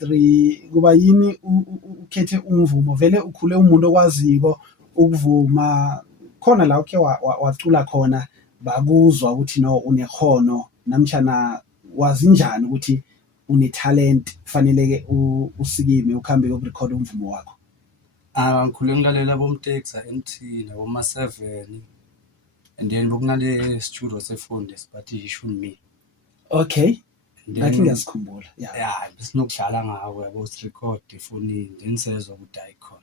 industry kuba yini ukhethe umvumo? Vele ukhule umuntu okwaziko ukuvuma, khona la ukhe wacula khona bakuzwa ukuthi no unekhono, namtjhana wazi njani ukuthi une-talent kufanele-ke usikime ukhambe yokurekhoda umvumo wakho? Ngikhule ngilalela aboMtexa, MT naboma-7 and then bekunale studio seFonde sibathi Yishun Me. Okay. Then Akhe ngiyasikhumbula. Yeah. besinokudlala ngawo yabo sirecord efonini then sezwa ukuthi ayikhona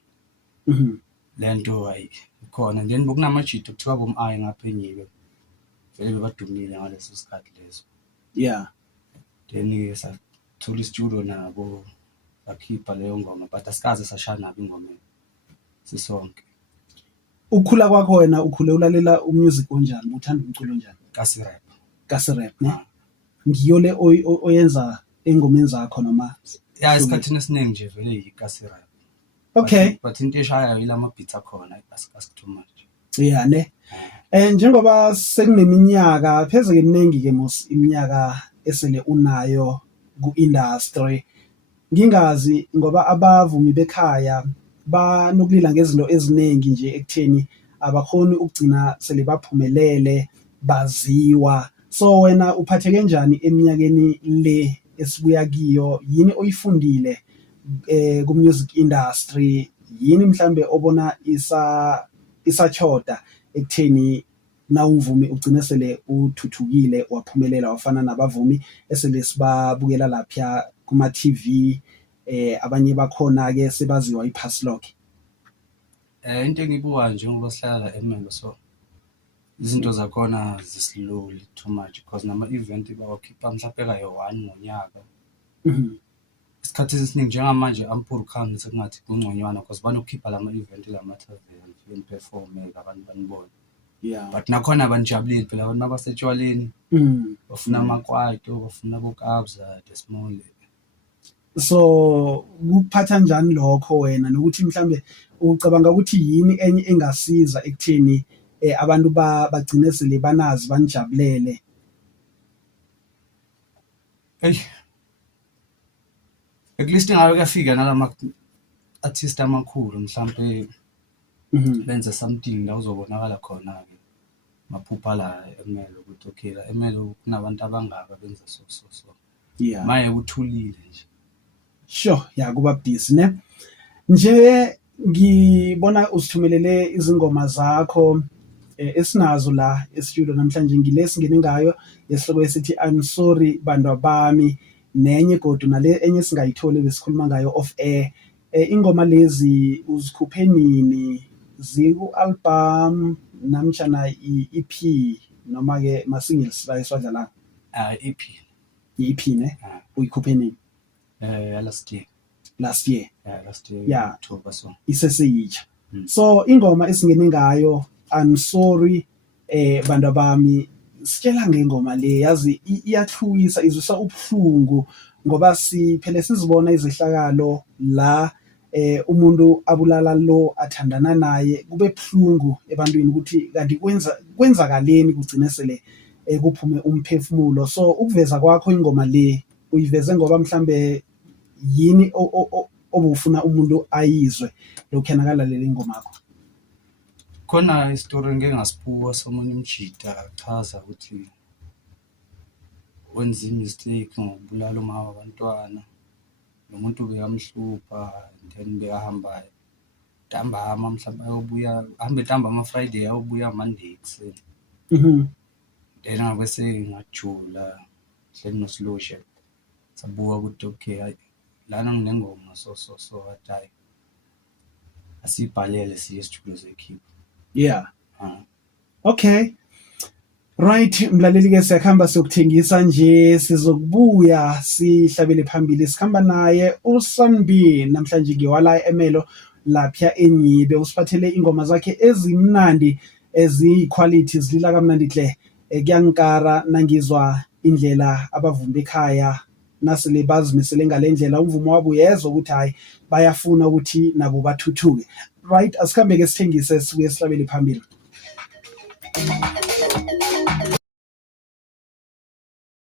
Mhm. lento ayikhona. And then bekunamajito kuthiwa bom-I ngapha eNyibe vele bebadumile ngaleso sikhathi leso. Yeah. Then sathola istudio nabo bakhipha leyo ngoma but asikaze sashaya nabo ingoma sisonke. Ukukhula kwakho wena ukhule ulalela umusic onjani? Uthanda umculo onjani? Kasi-rap. Kasi-rap, ne? Ngiyo le oyenza engomeni zakho noma? Esikhathini esiningi nje vele yikasi-rap. Okay. But into eshayayo yilama beats akhona asikazi too much. Yeah, ne? Njengoba sekuneminyaka pheze eminingi ke iminyaka esele unayo ku-industry, ngingazi ngoba abavumi bekhaya banokulila ngezinto eziningi nje ekutheni abakhoni ukugcina sele baphumelele baziwa. So wena uphatheke njani eminyakeni le esibuya kiyo? Yini oyifundile ku-music industry? Yini mhlambe obona isachoda ekutheni nawumvumi ugcine sele uthuthukile waphumelela wafana nabavumi esele sibabukela lapha kuma-TV, abanye bakhona-ke sebaziwa iphasi lonke? Into engiyibuka njengoba sihlala eMelo, so izinto zakhona zislowly too much because nama-event bawakhipha mhlawumbe kayi-1 ngonyaka. Isikhathi esiningi njengamanje ampurukhangi sekungathi kungconywana because banokukhipha lama-event lama-tavern beniperforme abantu banibone. Yeah. But nakhona banijabulile phela abantu mabasetshwaleni bafuna amakwaito, bafuna abokabza, the small. So kuphatha njani lokho wena, nokuthi mhlambe ucabanga ukuthi yini enye engasiza ekutheni abantu bagcine sele banazi banijabulele? At least ngayo kuyafika nalama artist amakhulu mhlawumbe benze something la uzobonakala khona ke maphupha la eMelo ukuthi okay la eMelo kunabantu abangaka benza so. Yeah. Maye uthulile nje. Sure, ya kuba busy ne. Nje ngibona usithumelele izingoma zakho esinazo la e-studio namhlanje. Ngilesi ngene ngayo yesihloko esithi I'm sorry bandwa bami, nenye kodwa nale enye singayitholi besikhuluma ngayo off air. Ingoma lezi uzikhuphe nini? Ziku-album namtjana i-EP noma ke ma-singles la esiwadlala? EP. I-EP ne? Uyikhuphe nini? Last year. Last year. Last year. Yeah. October so. Iseseyitsha. So ingoma esingene ngayo I'm sorry bandwa bami, sitshela ngengoma le, yazi iyathuyisa, izwisa ubuhlungu ngoba siphele sizibona izehlakalo la umuntu abulala lo athandana naye, kube buhlungu ebantwini ukuthi kanti kwenzakaleni kugcine sele kuphume umphefumulo. So ukuveza kwakho ingoma le uyiveze ngoba mhlambe yini obufuna umuntu ayizwe lokho yanakalalela ingoma yakho? Khona istory ngeke ngasipuwa somunye umjita chaza ukuthi wenza mistake ngokubulala uma abantwana, nomuntu bekamhlupha then bekahamba ntambama mhlawumbe ayobuya ahambe ntambama Friday ayobuya Monday kuseni. Then ngabese ngajula hleli noSlosha sabuka ukuthi okay hayi lana nginengoma so hayi asibhalele siye studio zekhipha. Yeah. Okay. Right, mlaleli ke siyakhamba siyokuthengisa nje, sizokubuya sihlabele phambili sikhamba naye uSunB namhlanje ngewala eMelo lapha eNyibe. Usiphathele ingoma zakhe ezimnandi eziquality zilila kamnandi hle. Kuyankara nangizwa indlela abavumi bekhaya nasele bazimisele ngalendlela umvumo wabo yezwa ukuthi hayi bayafuna ukuthi nabo bathuthuke. Right, asikhambe ke sithengise sibuye sihlabele phambili.